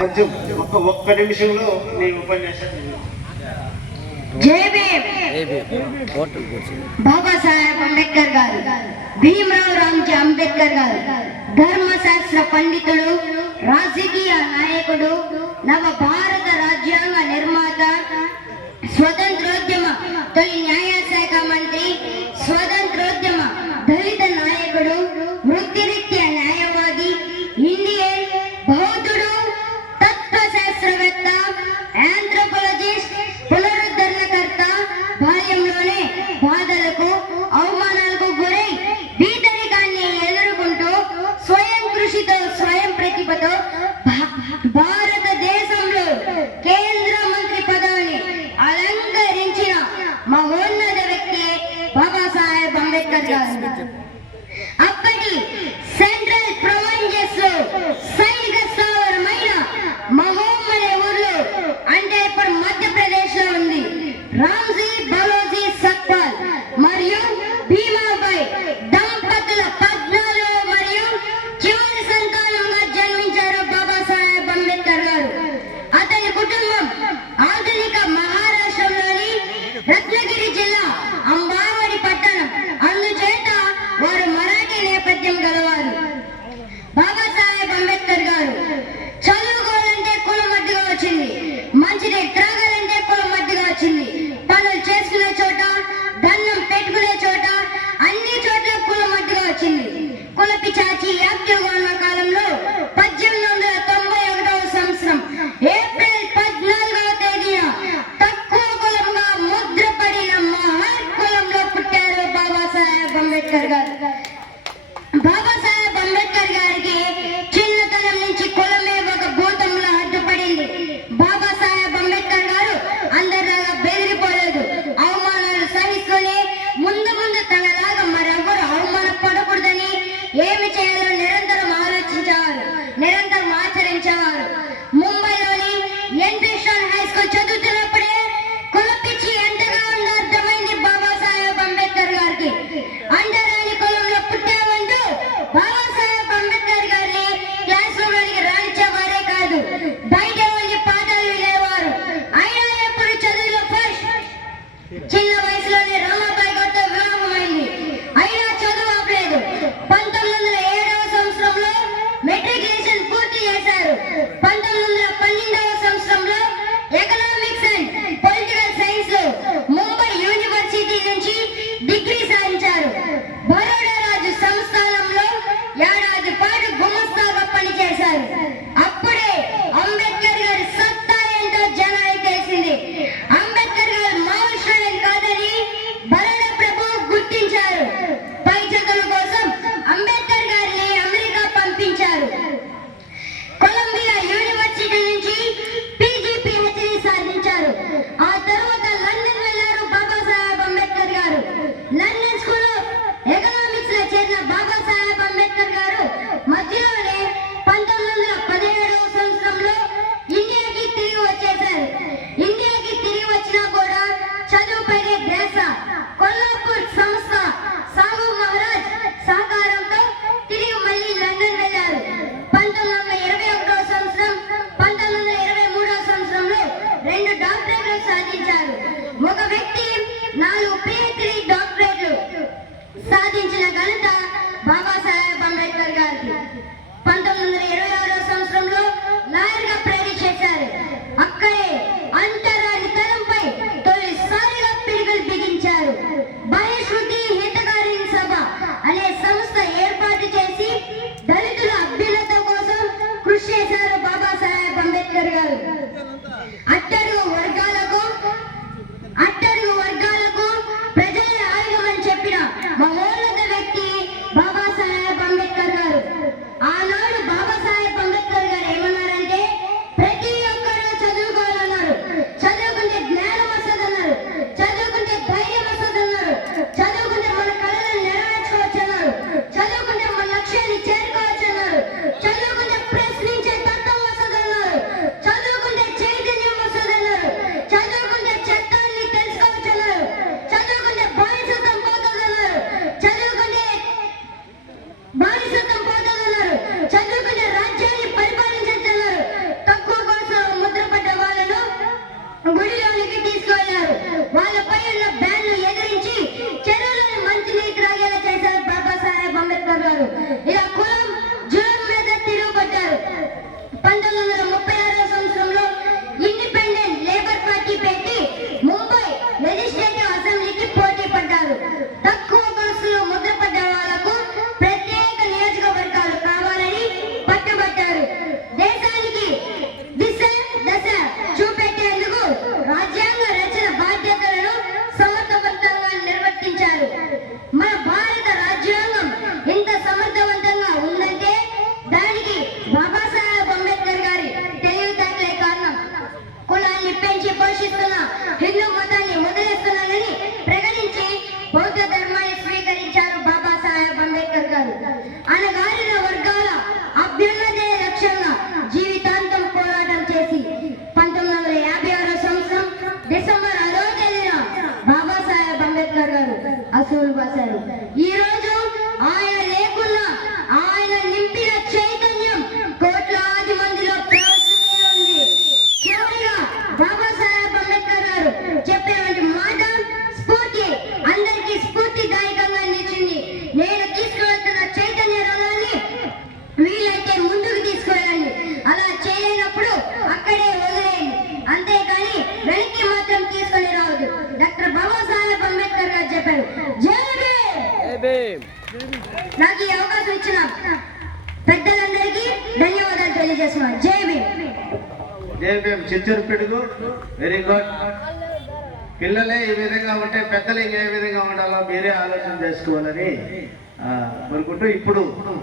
కొంచెం ఒక్క నిమిషంలో నీ ఉపన్యాసం. బాబాసాహెబ్ అంబేద్కర్ గారు, భీమరావు రామ్జీ అంబేద్కర్ గారు ధర్మశాస్త్ర పండితుడు, రాజకీయ నాయకుడు, నవ భారత రాజ్యాంగ నిర్మాత, స్వతంత్రోద్యమ తొలి న్యాయశాఖ మంత్రి, స్వతంత్రోద్యమ దళిత నాయకుడు, వృత్తిరీత్యా న్యాయవాది, ఇండియన్ బౌద్ధుడు, తత్వశాస్త్రవేత్త, ఆంథ్రోపాలజిస్ట్, పునరుద్ధరణకర్త, బాల్యంలోనే బాధలకు అవమానాలకు గురై బీదరికాన్ని ఎదుర్కొంటూ స్వయం కృషితో స్వయం ప్రతిభతో భారతదేశంలో కేంద్ర మంత్రి పదవిని అలంకరించిన మహోన్నత వ్యక్తి బాబాసాహెబ్ అంబేద్కర్ గారు. అప్పటి సెంట్రల్ ప్రొవిన్సెస్ లో సైనిక స్థావరమైన మహోమ్ అనే ఊర్లో, అంటే ఇప్పుడు మధ్యప్రదేశ్ లో ఉంది, రామ్జీ బలోజీ సక్పాల్ మరియు భీమాబాయి దంపతుల 14వ మరియు చివరి సంతానంగా జన్మించారు బాబాసాహెబ్ అంబేద్కర్ గారు. అతని కుటుంబం ఆధునిక మహారాష్ట్రలోని రత్నగిరి జిల్లా అంబావడి పట్టణం, అందుచేత వారు మరాఠీ నేపథ్యం గలవారు. బాబాసాహెబ్ అంబేద్కర్ గారు చదువుకోవాలంటే కులమడ్డుగా వచ్చింది, మంచినీరు త్రాగాలంటే కులమడ్డుగా వచ్చింది, పనులు చేసుకునే చోట, దండం పెట్టుకునే చోట, అన్ని చోట్ల కులమడ్డుగా వచ్చింది. కులపి చాచి యాక్టివ్గా ఉన్న కాలంలో 1891వ సంవత్సరం ఏప్రిల్ 14వ తేదీన తక్కువ కులంగా ముద్రపడిన మహర్ కులంలో పుట్టారు బాబాసాహెబ్ అంబేద్కర్ గారు. బాబాసాహెబ్ అంబేద్కర్ గారికి చిన్నతనం నుంచి కులమే ఒక భూతంలో అడ్డుపడింది. బాబాసాహెబ్ అంబేద్కర్ గారు అందరిలాగా బెదిరిపోలేదు, అవమానాలు సహిస్తూనే ముందు ముందు తనలాగా మరెవరు అవమానపడకూడదని ఏమి చేయాలో నిరంతరం ఆలోచించేవారు, నిరంతరం ఆచరించేవారు. ముంబైలోని ఎన్పిస్టన్ హై స్కూల్ చదువుతున్నప్పుడే కులపిచ్చి ఎంతగా ఉందో అర్థమైంది బాబాసాహెబ్ అంబేద్కర్ గారికి. అంటరాని కులంలో పుట్టామంటూ బాబాసాహెబ్ అంబేద్కర్ గారిని క్లాస్ రూమ్లోకి రానిచ్చేవారే కాదు, బయట వాళ్ళకి పాఠాలు వినేవారు. అయినా ఎప్పుడు చదువులో ఫస్ట్. చిన్న వయసులోనే రామాబాయి గారితో వివాహమైంది, అయినా చదువు ఆపలేదు. 1907వ సంవత్సరంలో మెట్రికులేషన్ పూర్తి చేశారు. 1912వ సంవత్సరంలో ఎకనామిక్స్ అండ్ పొలిటికల్ సైన్స్ లో ముంబై యూనివర్సిటీ నుంచి డిగ్రీ సాధించారు. బరోడా రాజు సంస్థానంలో ఏడాది పాటు గుమస్తాగా పనిచేశారు. అప్పుడే అంబేద్కర్ గారి సత్తా ఏంటో జనానికి తెలిసింది. అంబేద్కర్ గారు మావోయిస్టులు కాదని బరోడా ప్రభు గుర్తించారు. పై చదువుల కోసం అంబేద్కర్ గారిని అమెరికా పంపించారు. కొలంబియా యూనివర్సిటీ నుంచి PhD సాధించారు. ఆ తర్వాత లండన్ వెళ్లారు బాబాసాహెబ్ అంబేద్కర్ గారు. లండన్ స్కూల్ ఆఫ్ ఎకనామిక్స్ లో చేరిన బాబాసాహెబ్ అంబేద్కర్ గారు మధ్యలోనే 1917వ సంవత్సరంలో ఇండియాకి తిరిగి వచ్చేశారు. ఇండియాకి తిరిగి వచ్చినా కూడా చదువుపైనే ధ్యాస. కొల్లాపూర్ సంస్థ సాహు మహారాజ్ సహకారంతో తిరిగి మళ్ళీ లండన్ వెళ్లారు. 1921వ సంవత్సరం, 1923వ సంవత్సరంలో 2 డాక్టరేట్లు సాధించారు. ఒక వ్యక్తి 4 PhD డాక్టరేట్లు సాధించిన ఘనత బాబాసాహెబ్ అంబేద్కర్ గారికి. 1926వ సంవత్సరంలో లాయర్ గా ప్రాక్టీస్ చేశారు. అక్కడే అంటరాని తరంపై తొలిసారిగా పిడుగులు బిగించారు. బహిష్కృతి హితకారిణి సభ అనే సంస్థ ఏర్పాటు చేసి దళితుల అభ్యున్నత కోసం కృషి చేశారు బాబాసాహెబ్ అంబేద్కర్ గారు. అట్టడుగు వర్గాలకు ప్రజలే ఆయుధమని చెప్పిన మహోన్నత వ్యక్తి బాబాసాహెబ్ అంబేద్కర్ గారు. ఆనాడు బాబాసాహెబ్ అంబేద్కర్ గారు ఏమన్నారంటే, ప్రతి ఒక్కరూ చదువుకోవాలన్నారు. చదువుకుంటే జ్ఞానం వస్తుందన్నారు, చదువుకుంటే ధైర్యం వస్తుందన్నారు, చదువుకుంటే మన కళలను నెరవేర్చుకోవచ్చు అన్నారు, చదువుకుంటే మన లక్ష్యాన్ని చేరుకోవచ్చు అన్నారు, చదువుకుంటే ప్రశ్నించే తత్వం వస్తుందన్నారు, చదువుకుంటే చైతన్యం వస్తుందన్నారు. 1936 సంవత్సరంలో ఇండిపెండెంట్ లేబర్ పార్టీ పెట్టి ముంబై లెజిస్లేటివ్ అసెంబ్లీకి పోటీ పడ్డారు. తక్కువ కాసులో ముద్రపడ్డ వాళ్లకు ప్రత్యేక నియోజకవర్గాలు కావాలని పట్టుబట్టారు. దేశానికి దశ చూపెట్టేందుకు రాజ్యాంగ రచన బాధ్యతలను సమర్థవంతంగా నిర్వర్తించారు. మన భారత రాజ్యాంగం ఇంత సమర్థవంతంగా ఉందంటే దానికి బాబాసాహెబ్ అంబేద్కర్ గారి తెలివితేటలే కారణం. కులాన్ని పెంచి పోషిస్తున్న హిందూ మతాన్ని వదిలేస్తున్నానని ప్రకటించి బౌద్ధ ధర్మాన్ని స్వీకరించారు బాబాసాహెబ్ అంబేద్కర్ గారు. అనగారిన వర్గాల అభ్యున్నతే లక్ష్యంగా జీవితాంతం పోరాటం చేసి 1956 సంవత్సరం డిసెంబర్ 6వ తేదీన బాబాసాహెబ్ అంబేద్కర్ గారు అసూలు బాసారు. ఈ రోజు ఆయన లేకున్నా ఆయన నింపిన చైతన్యం కోట్లాది మందిలో ప్రవహిస్తూనే ఉంది. చివరిగా బాబాసాహెబ్ అంబేద్కర్ గారు చెప్పినటువంటి మాట స్ఫూర్తి అందరికీ స్ఫూర్తిదాయకంగా నిలిచింది. నేను తీసుకువెళ్తున్న చైతన్య రథాన్ని వీలైతే ముందుకు తీసుకువెళ్ళండి, అలా చేయలేనప్పుడు అక్కడే వదిలేయండి, అంతేకాని వెనక్కి మాత్రం తీసుకొని రావద్దు. డాక్టర్ బాబాసాహెబ్ అంబేద్కర్ గారు చెప్పారు. జై భీమ్. నాకు ఈ అవకాశం ఇచ్చిన పెద్దలందరికీ ధన్యవాదాలు తెలియజేస్తున్నాను. జై భీమ్. జై భీమ్. చిత్తూరు పిడుగు. Very good. పిల్లలే ఈ విధంగా ఉంటే పెద్దలు ఏ విధంగా ఉండాలో మీరే ఆలోచన చేసుకోవాలని కోరుకుంటూ ఇప్పుడు